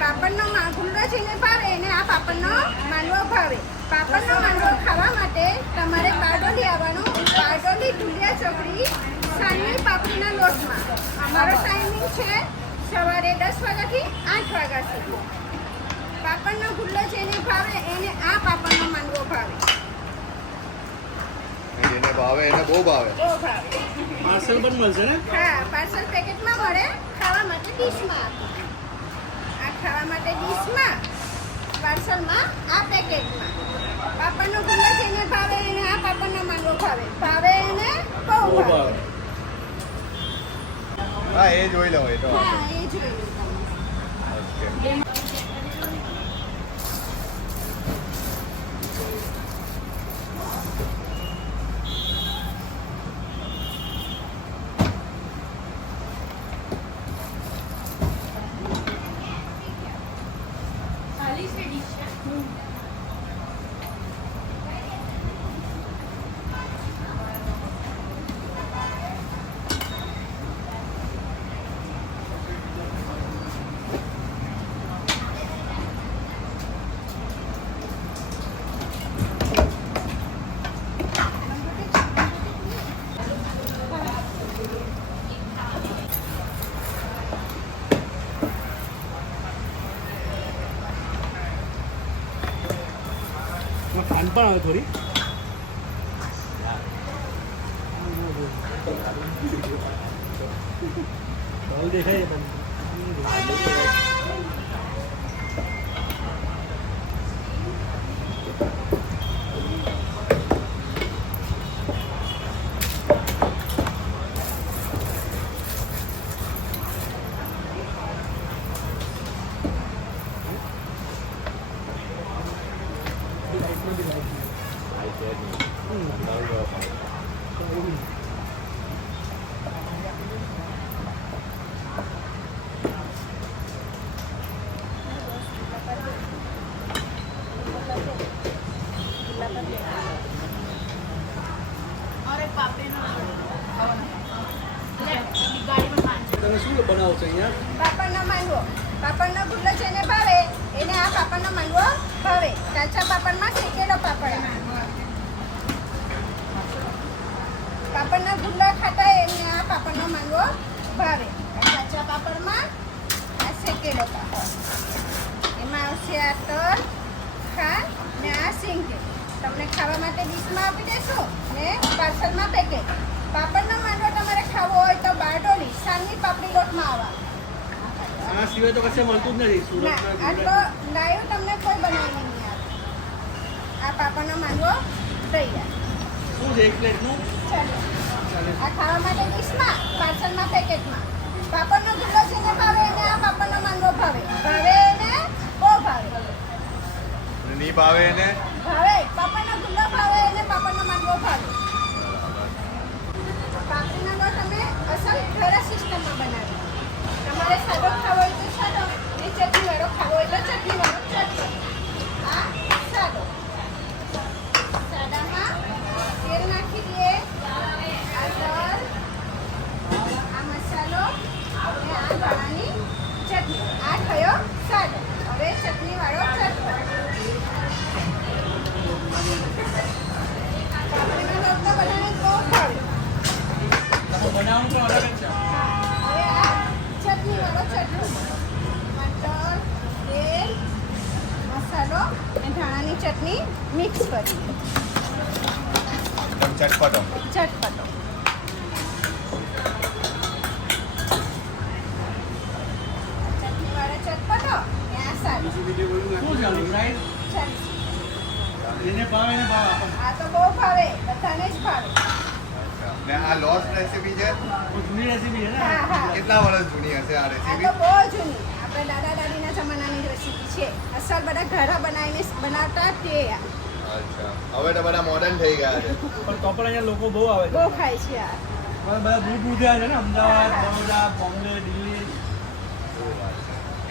પાપડનો ગુલ્લો જેને ભાવે એને આ પાપડનો માંડવો ભાવે. પાપડનો માંડવો ખાવા માટે તમારે બારડોલી આવવાનું. બારડોલી ઢુલિયા ચોકડી સાંજની પાપડીના લોટમાં. અમારો ટાઈમિંગ છે સવારે 10 વાગ્યાથી 8 વાગ્યા સુધી. પાપડનો ગુલ્લો જેને ભાવે એને આ પાપડનો માંડવો ભાવે. જેને ભાવે એને બહુ ભાવે. બહુ ભાવે. પાર્સલ પણ મળશે ને? હા, પાર્સલ પેકેટમાં મળે. ખાવા માટે ડીશમાં આપો. આ ખાવા માટે ડીશમાં, પાર્સલમાં આ પેકેટમાં. પાપડનો ગુલ્લો જેને ભાવે એને આ પાપડનો માંડવો ભાવે. ભાવે એને બહુ ભાવે. હા, એ જોઈ લો એ તો. હા, એ જોયું તમે. ઓકે. ખાંડ પણ આવે થોડી. તલ દેખાય છે પણ. તમે શું બનાવો છો અહીંયા? પાપડનો માંડવો. પાપડનો ગુલ્લો જેને ભાવે એને આ પાપડનો માંડવો ભાવે. કાચા પાપડમાં શેકેલો પાપડ. પાપડનો ગુલ્લો ખાતા એને આ પાપડનો માંડવો ભાવે. કાચા પાપડમાં આ શેકેલો પાપડ. એમાં આવશે આ તલ, ખાંડ ને આ સિંગ. તમને ખાવા માટે ડીશમાં આપી દેશું ને પાર્સલમાં પેકેટ. પાપડનો માંડવો તમારે ખાવો હોય તો બારડોલી સાંજની પાપડી લોટમાં આવવા. આ સિવાય તો કશે મળતું જ નથી સુરત. ના, આટલો લાઈવ તમને કોઈ બનાવી નહીં આવે. આ પાપડનો માંડવો તૈયાર. શું છે એક પ્લેટનું? ચાલો. આ ખાવા માટે ડીશમાં, પાર્સલમાં પેકેટમાં. પાપડનો ગુલ્લો જેને ભાવે એને આ પાપડનો માંડવો ભાવે. ભાવે એને બહુ ભાવે. નહીં ભાવે એને ભાવે. પાપડનો ગુલ્લો ભાવે એને પાપડનો માંડવો ભાવે. પાપડીનો લોટ અમે અસલ ઘરે સિસ્ટમમાં બનાવીએ. તમારે સાદો ખાવો હોય તો સાદો, ને ચટણીવાળો ખાવો હોય તો ચટણીવાળો ચટણી. આ સાદો. સાદામાં તેલ નાખી દઈએ, આ તલ, આ મસાલો અને આ ધાણાની ચટણી. આ થયો સાદો. હવે ચટણીવાળો ચટણી. પાપડીનો લોટ તો બધાને બહુ ભાવે. બનાવવાનું પણ અલગ જ છે. હવે આ ચટણીવાળો ચટણી. મટર, તેલ, મસાલો અને ધાણાની ચટણી મિક્સ કરી. પણ ચટપટો. ચટપટો. ચટણીવાળો ચટપટો ને આ સારું. શું ચાલુ રાઈસ? ચાલશે. જેને ભાવે એને ભાવ આપણને. આ તો બહુ ભાવે, બધાને જ ભાવે. ને આ લોસ્ટ રેસીપી છે. બહુ જૂની રેસીપી છે ને? હા, હા. કેટલા વર્ષ જૂની હશે આ આ રેસીપી? તો બહુ જૂની. આપણે દાદા દાદીના જમાનાની રેસીપી છે. અસલ બધા ઘરે બનાવીને બનાવતા તે આ. અચ્છા, હવે તો બધા મોડર્ન થઈ ગયા છે. પણ તો પણ અહીંયા લોકો બહુ આવે છે. બહુ ખાય છે આ. બધા દૂર દૂરથી આવે છે ને, અમદાવાદ, બરોડા, બોમ્બે, દિલ્હી.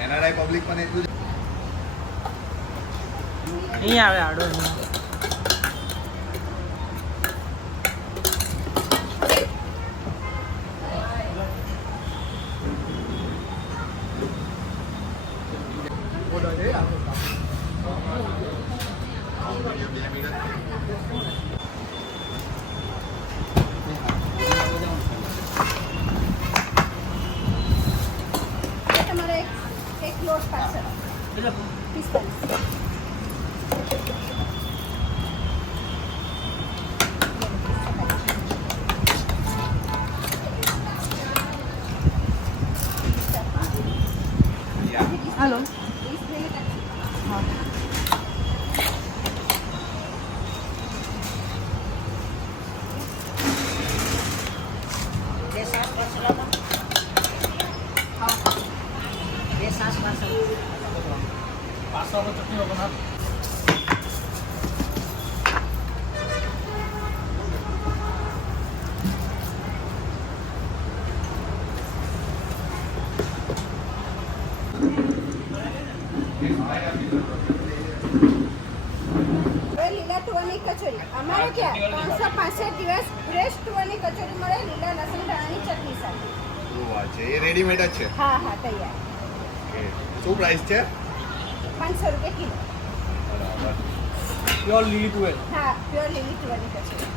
એનઆરઆઈ પબ્લિક પણ એટલું જ. અહીં આવે આડો. બોલો છે આ તો એ તમારે એક લોટ પાછળ એટલે 45. હાલો 20 મિનિટ હા પાસ્તાનો ચટણી બનાવ હવે લીલા તુવેરની કચોરી અમારે ક્યાં 365 દિવસ ફ્રેશ તુવેરની કચોરી મળે લીલા લસણ ધાણાની ચટણી સાથે. શું વાત છે એ રેડીમેડ જ છે હા હા તૈયાર. Okay. શું પ્રાઇસ છે 500 રૂપિયા કિલો. બરાબર પ્યોર લીલી તુવેર हाँ प्योर लिली तुअर की कचौरी.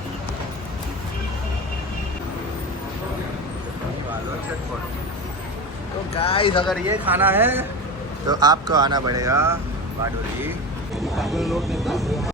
तो गाइस अगर ये खाना है तो आपको आना पड़ेगा बाडोली લોટ